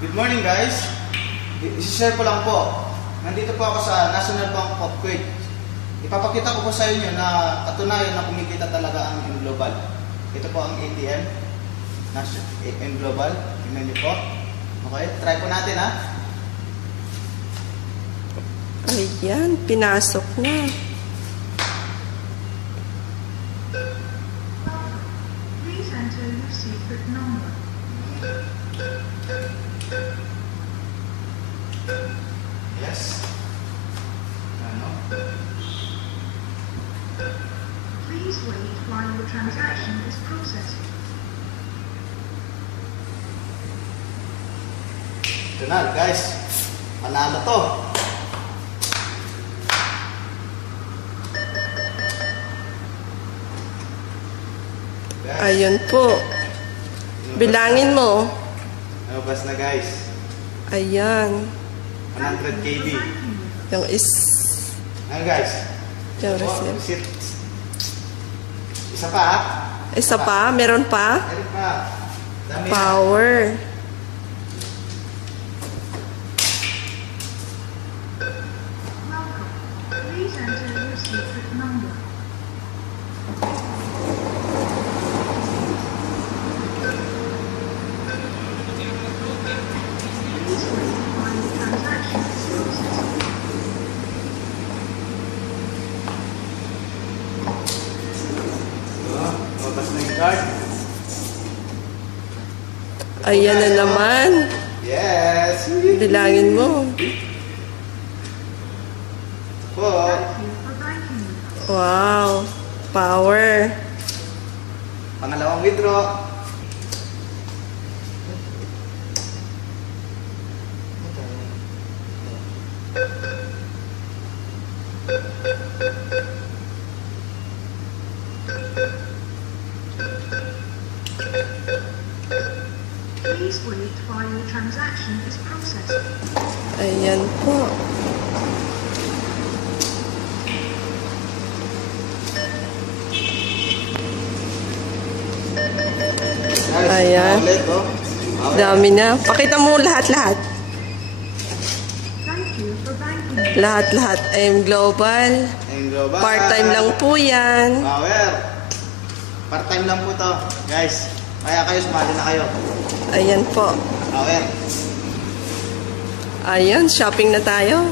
Good morning guys. I-share ko lang po. Nandito po ako sa National Bank of Kuwait. Ipapakita ko po sa inyo na katunayan na kumikita talaga ang M Global. Ito po ang ATM. M Global. Tingnan niyo po. Okay, try po natin ha. Ayan, pinasok na. Please enter your secret number. Yes. Ano? Please wait while your transaction is processing. Ito na guys. Panalo to. Guys, Ayun po. Bilangin mo. Nabas na guys. Ayan. 100 KB. Yung Ano guys? yung Oh, receipt. receipt. Isa pa ha? Isa pa? Meron pa? Meron pa. Dami na. Power. Welcome. Please enter your secret number. Please wait while your transaction is processing. Mabas na yung card. Ayan na naman. Yes! Bilangin mo. Po. Thank you for banking with us. Wow. Power. Pangalawang withdraw. Please wait while your transaction is processing. Ayan po. Nice. Ayan. Ulit, oh. Okay. Dami na. Pakita mo lahat-lahat. Thank you for banking with us. Lahat-lahat. M Global. Ayun, global. Part-time lang po yan. Power. Part-time lang po to, guys. Kaya kayo, sumali na kayo. Ayan po. Power. Ayan, shopping na tayo.